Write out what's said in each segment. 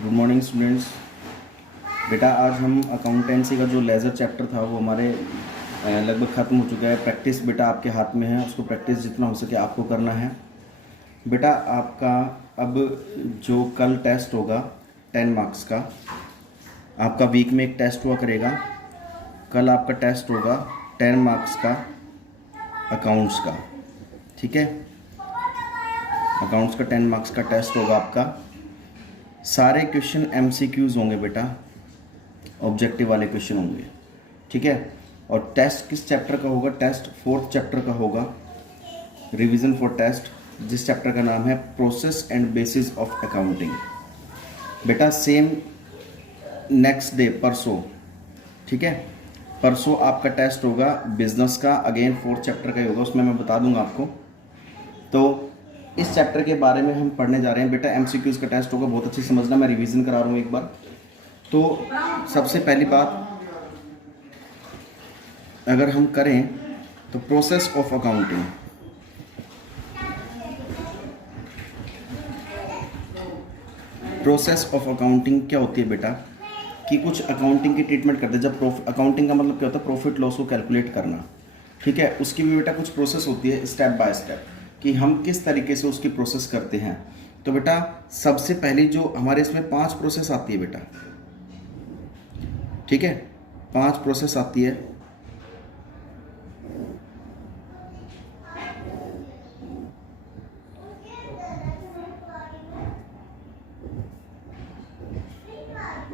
Good morning students. बेटा आज हम अकाउंटेंसी का जो लेज़र चैप्टर था वो हमारे लगभग ख़त्म हो चुका है। प्रैक्टिस बेटा आपके हाथ में है, उसको प्रैक्टिस जितना हो सके आपको करना है। बेटा आपका अब जो कल टेस्ट होगा 10 मार्क्स का, आपका वीक में एक टेस्ट हुआ करेगा। कल आपका टेस्ट होगा 10 मार्क्स का अकाउंट्स का, ठीक है। अकाउंट्स का 10 मार्क्स का टेस्ट होगा आपका। सारे क्वेश्चन MCQs होंगे बेटा, ऑब्जेक्टिव वाले क्वेश्चन होंगे, ठीक है। और टेस्ट किस चैप्टर का होगा? टेस्ट 4th चैप्टर का होगा, रिवीजन फॉर टेस्ट, जिस चैप्टर का नाम है process and bases of accounting. बेटा सेम नेक्स्ट डे परसों, ठीक है, परसों आपका टेस्ट होगा बिजनेस का, अगेन 4th चैप्टर का ही होगा, उसमें मैं बता दूंगा आपको। तो इस चैप्टर के बारे में हम पढ़ने जा रहे हैं बेटा। MCQs का टेस्ट होगा, बहुत अच्छी समझना, मैं रिवीजन करा रहा हूँ एक बार। तो सबसे पहली बात अगर हम करें तो process of accounting, process of accounting क्या होती है बेटा कि कुछ अकाउंटिंग की ट्रीटमेंट करते हैं। जब अकाउंटिंग का मतलब क्या होता है? प्रॉफिट लॉस को कैलकुलेट करना, ठीक है। उसकी भी बेटा कुछ प्रोसेस होती है स्टेप बाय स्टेप कि हम किस तरीके से उसकी प्रोसेस करते हैं। तो बेटा सबसे पहले जो हमारे इसमें 5 प्रोसेस आती है बेटा, ठीक है, 5 प्रोसेस आती है।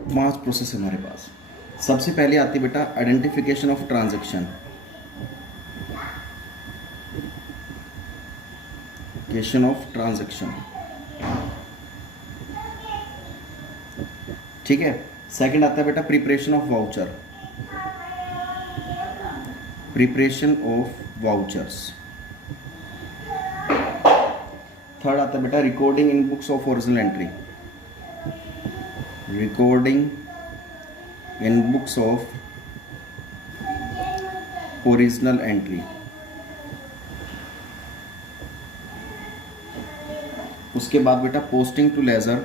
पांच प्रोसेस हमारे पास। सबसे पहले आती है बेटा identification of transaction, of transaction, ठीक है। सेकंड आता है बेटा preparation of voucher, preparation of vouchers. Third आता है बेटा recording in books of original entry, recording in books of original entry. उसके बाद बेटा पोस्टिंग टू लेजर,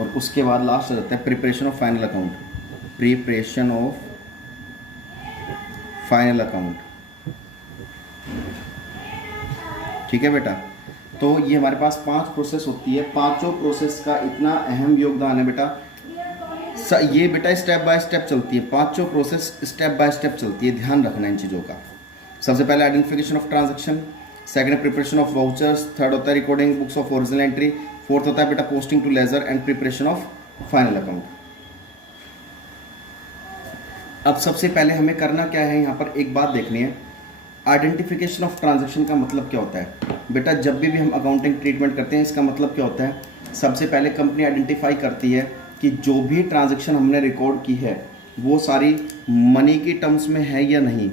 और उसके बाद लास्ट आ जाता है preparation of final account, preparation of final account, ठीक है बेटा। तो ये हमारे पास 5 प्रोसेस होती है। पांचों प्रोसेस का इतना अहम योगदान है बेटा। ये बेटा स्टेप बाय स्टेप चलती है, पांचों प्रोसेस स्टेप बाय स्टेप चलती है, ध्यान रखना इन चीज़ों का। सबसे पहले आइडेंटिफिकेशन ऑफ ट्रांजैक्शन, सेकंड है प्रिपरेशन ऑफ वाउचर्स, थर्ड होता है recording books of original entry, fourth होता है बेटा posting to ledger and preparation of final account. अब सबसे पहले हमें करना क्या है, यहाँ पर एक बात देखनी है। आइडेंटिफिकेशन ऑफ ट्रांजैक्शन का मतलब क्या होता है बेटा? जब भी हम अकाउंटिंग ट्रीटमेंट करते हैं इसका मतलब क्या होता है? सबसे पहले कंपनी आइडेंटिफाई करती है कि जो भी ट्रांजैक्शन हमने रिकॉर्ड की है वो सारी मनी की टर्म्स में है या नहीं,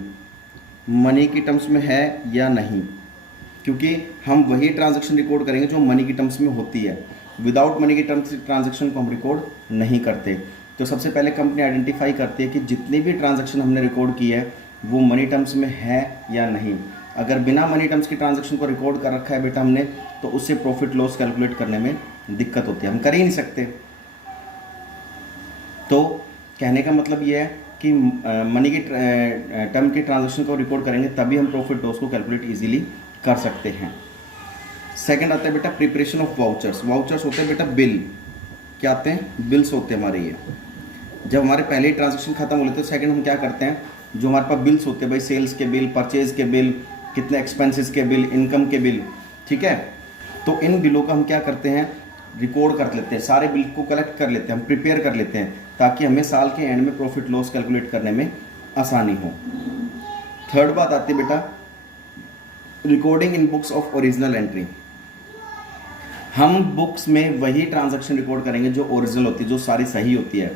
मनी की टर्म्स में है या नहीं, क्योंकि हम वही ट्रांजैक्शन रिकॉर्ड करेंगे जो मनी की टर्म्स में होती है। विदाउट मनी की टर्म्स ट्रांजैक्शन को हम रिकॉर्ड नहीं करते। तो सबसे पहले कंपनी आइडेंटिफाई करती है कि जितनी भी ट्रांजैक्शन हमने रिकॉर्ड की है वो मनी टर्म्स में है या नहीं। अगर बिना मनी टर्म्स की ट्रांजैक्शन को रिकॉर्ड कर रखा है बेटा हमने, तो उससे प्रॉफिट लॉस कैलकुलेट करने में दिक्कत होती है, हम कर ही नहीं सकते। तो कहने का मतलब ये है कि मनी की टर्म की ट्रांजैक्शन को रिकॉर्ड करेंगे तभी हम प्रॉफिट लॉस को कैलकुलेट इजीली कर सकते हैं। सेकंड आता है बेटा प्रिपरेशन ऑफ वाउचर्स। वाउचर्स होते हैं बेटा बिल, क्या आते हैं? बिल्स होते हैं हमारे। ये जब हमारे पहले ही ट्रांजैक्शन खत्म हो लेते हैं, सेकंड हम क्या करते हैं, जो हमारे पास बिल्स होते हैं भाई, सेल्स के बिल, परचेज के बिल, कितने एक्सपेंसेस के बिल, इनकम के बिल, ठीक है। तो इन बिलों का हम क्या करते हैं, रिकॉर्ड कर लेते हैं, सारे बिल को कलेक्ट कर लेते हैं, हम प्रिपेयर कर लेते हैं ताकि हमें साल के एंड में प्रॉफिट लॉस कैलकुलेट करने में आसानी हो। थर्ड बात आती है बेटा recording in books of original entry. हम बुक्स में वही ट्रांजैक्शन रिकॉर्ड करेंगे जो ओरिजिनल होती है, जो सारी सही होती है।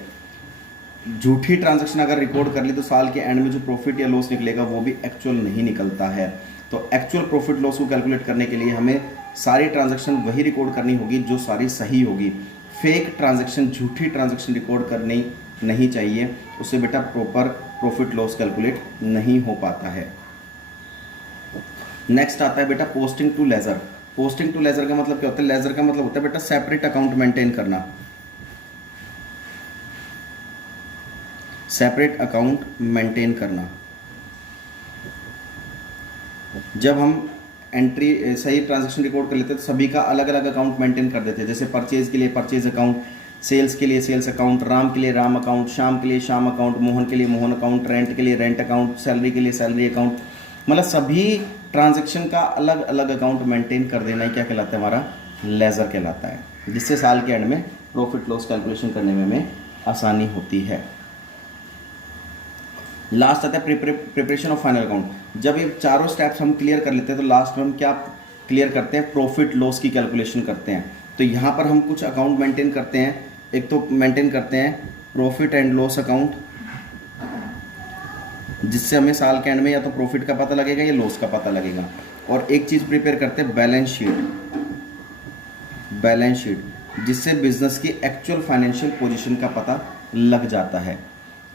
झूठी ट्रांजैक्शन अगर रिकॉर्ड कर ली तो साल के एंड में जो प्रॉफिट या लॉस निकलेगा वो भी एक्चुअल नहीं निकलता है। तो एक्चुअल प्रॉफिट लॉस को कैलकुलेट करने के लिए हमें सारी ट्रांजैक्शन वही रिकॉर्ड करनी होगी जो सारी सही होगी। फेक ट्रांजैक्शन, झूठी ट्रांजैक्शन रिकॉर्ड करनी नहीं चाहिए, उससे बेटा प्रॉपर प्रॉफिट लॉस कैलकुलेट नहीं हो पाता है। नेक्स्ट आता है बेटा posting to ledger. Posting to ledger का मतलब क्या होता है? लेजर का मतलब होता है बेटा सेपरेट अकाउंट मेंटेन करना, सेपरेट अकाउंट मेंटेन करना। जब हम एंट्री सही ट्रांजैक्शन रिकॉर्ड कर लेते हैं तो सभी का अलग अलग अकाउंट मेंटेन कर देते हैं। जैसे परचेज के लिए परचेज अकाउंट, सेल्स के लिए सेल्स अकाउंट, राम के लिए राम अकाउंट, श्याम के लिए श्याम अकाउंट, मोहन के लिए मोहन अकाउंट, रेंट के लिए रेंट अकाउंट, सैलरी के लिए सैलरी अकाउंट। मतलब सभी ट्रांजैक्शन का अलग अलग अकाउंट मेंटेन कर देना ही क्या कहलाता है? हमारा लेजर कहलाता है, जिससे साल के एंड में प्रॉफिट लॉस कैलकुलेशन करने में हमें आसानी होती है। लास्ट आता है प्रिपरेशन ऑफ फाइनल अकाउंट। जब ये चारों स्टेप्स हम क्लियर कर लेते हैं तो लास्ट में हम क्या क्लियर करते हैं? प्रॉफिट लॉस की कैलकुलेशन करते हैं। तो यहाँ पर हम कुछ अकाउंट मेंटेन करते हैं। एक तो मेंटेन करते हैं प्रॉफिट एंड लॉस अकाउंट, जिससे हमें साल के एंड में या तो प्रॉफिट का पता लगेगा या लॉस का पता लगेगा। और एक चीज़ प्रिपेयर करते हैं बैलेंस शीट, बैलेंस शीट, जिससे बिजनेस की एक्चुअल फाइनेंशियल पोजीशन का पता लग जाता है।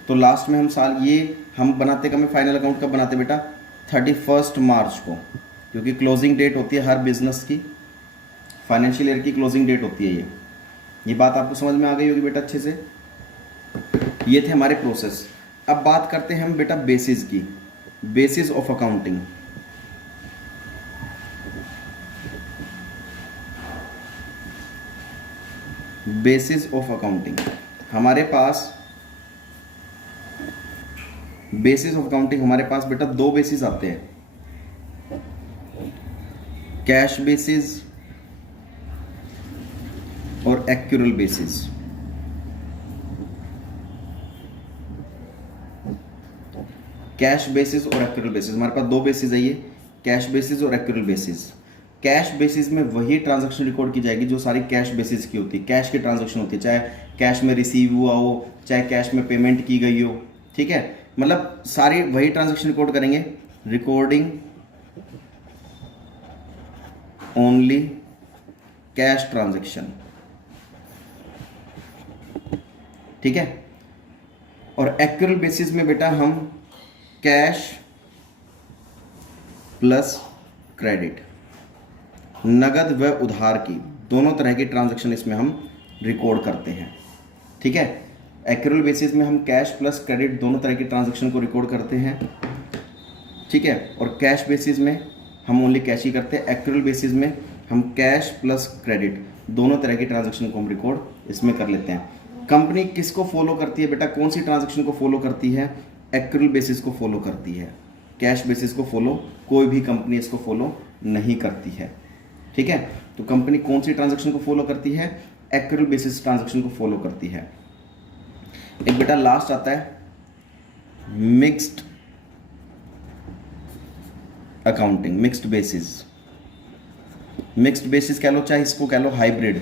तो लास्ट में हम साल ये हम बनाते कब? फाइनल अकाउंट कब बनाते बेटा? 31 मार्च को, क्योंकि क्लोजिंग डेट होती है हर बिजनेस की, फाइनेंशियल ईयर की क्लोजिंग डेट होती है ये बात आपको समझ में आ गई होगी बेटा अच्छे से। ये थे हमारे प्रोसेस। अब बात करते हैं हम बेटा बेसिस की, basis of accounting. Basis of accounting हमारे पास, बेसिस ऑफ अकाउंटिंग हमारे पास बेटा दो बेसिस आते हैं, कैश बेसिस और एक्यूरल बेसिस। कैश बेसिस और एक्यूरल बेसिस हमारे पास दो बेसिस है ये, कैश बेसिस और एक्यूरल बेसिस। कैश बेसिस में वही ट्रांजैक्शन रिकॉर्ड की जाएगी जो सारी कैश बेसिस की होती है, कैश की ट्रांजैक्शन होती है, चाहे कैश में रिसीव हुआ हो, चाहे कैश में पेमेंट की गई हो, ठीक है। मतलब सारी वही ट्रांजैक्शन रिकॉर्ड करेंगे। रिकॉर्डिंग ओनली कैश ट्रांजैक्शन, ठीक है। और एक्यूरल बेसिस में बेटा हम कैश प्लस क्रेडिट, नगद व उधार की दोनों तरह की ट्रांजैक्शन इसमें हम रिकॉर्ड करते हैं, ठीक है। एक्यूरल बेसिस में हम कैश प्लस क्रेडिट दोनों तरह की ट्रांजैक्शन को रिकॉर्ड करते हैं, ठीक है। और कैश बेसिस में हम ओनली कैश ही करते हैं। एक्यूरल बेसिस में हम कैश प्लस क्रेडिट दोनों तरह की ट्रांजैक्शन को हम रिकॉर्ड इसमें कर लेते हैं। कंपनी किसको फॉलो करती है बेटा? कौन सी ट्रांजैक्शन को फॉलो करती है? एक्यूरल बेसिस को फॉलो करती है। कैश बेसिस को फॉलो कोई भी कंपनी इसको फॉलो नहीं करती है, ठीक है। तो कंपनी कौन सी ट्रांजैक्शन को फॉलो करती है? एक्यूरल बेसिस ट्रांजैक्शन को फॉलो करती है। एक बेटा लास्ट आता है mixed accounting, mixed basis. Mixed basis कह लो, चाहे इसको कह लो हाइब्रिड,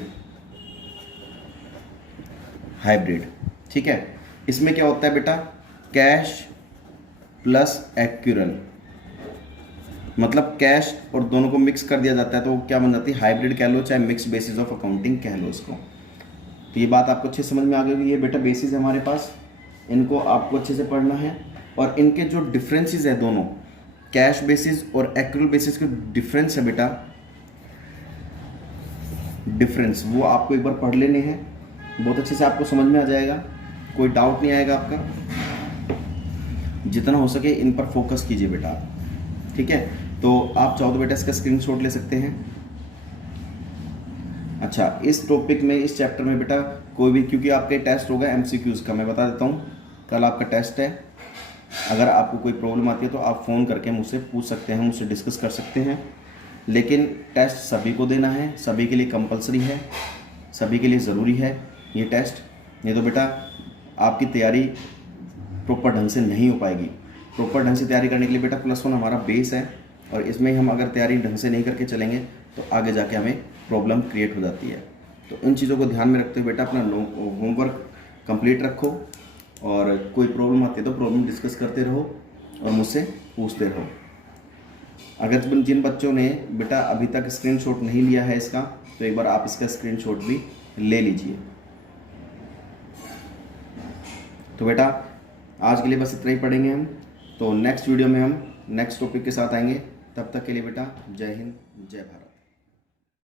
हाइब्रिड, ठीक है। इसमें क्या होता है बेटा? कैश प्लस एक्यूरल, मतलब कैश और दोनों को मिक्स कर दिया जाता है, तो वो क्या बन जाती है? हाइब्रिड कह लो, चाहे मिक्स बेसिस ऑफ अकाउंटिंग कह लो इसको। तो ये बात आपको अच्छे से समझ में आ गई होगी। ये बेटा बेसिस है हमारे पास, इनको आपको अच्छे से पढ़ना है। और इनके जो डिफरेंसेस है दोनों, कैश बेसिस और एक्यूरल बेसिस के डिफरेंस है बेटा, डिफरेंस वो आपको एक बार पढ़ लेने हैं, बहुत अच्छे से आपको समझ में आ जाएगा, कोई डाउट नहीं आएगा आपका। जितना हो सके इन पर फोकस कीजिए बेटा, ठीक है। तो आप चाहो तो बेटा इसका स्क्रीनशॉट ले सकते हैं। अच्छा, इस टॉपिक में, इस चैप्टर में बेटा कोई भी, क्योंकि आपके टेस्ट होगा एमसीक्यूज का, मैं बता देता हूँ, कल आपका टेस्ट है। अगर आपको कोई प्रॉब्लम आती है तो आप फ़ोन करके मुझसे पूछ सकते हैं, मुझसे डिस्कस कर सकते हैं। लेकिन टेस्ट सभी को देना है, सभी के लिए कंपलसरी है, सभी के लिए ज़रूरी है ये टेस्ट। नहीं तो बेटा आपकी तैयारी प्रॉपर ढंग से नहीं हो पाएगी। प्रॉपर ढंग से तैयारी करने के लिए बेटा +1 हमारा बेस है, और इसमें हम अगर तैयारी ढंग से नहीं करके चलेंगे तो आगे जाके हमें प्रॉब्लम क्रिएट हो जाती है। तो इन चीज़ों को ध्यान में रखते हुए बेटा अपना होमवर्क कंप्लीट रखो, और कोई प्रॉब्लम आती है तो प्रॉब्लम डिस्कस करते रहो और मुझसे पूछते रहो। अगर जिन बच्चों ने बेटा अभी तक स्क्रीनशॉट नहीं लिया है इसका, तो एक बार आप इसका स्क्रीनशॉट भी ले लीजिए। तो बेटा आज के लिए बस इतना ही पढ़ेंगे हम, तो नेक्स्ट वीडियो में हम नेक्स्ट टॉपिक के साथ आएंगे। तब तक के लिए बेटा जय हिंद, जय भारत।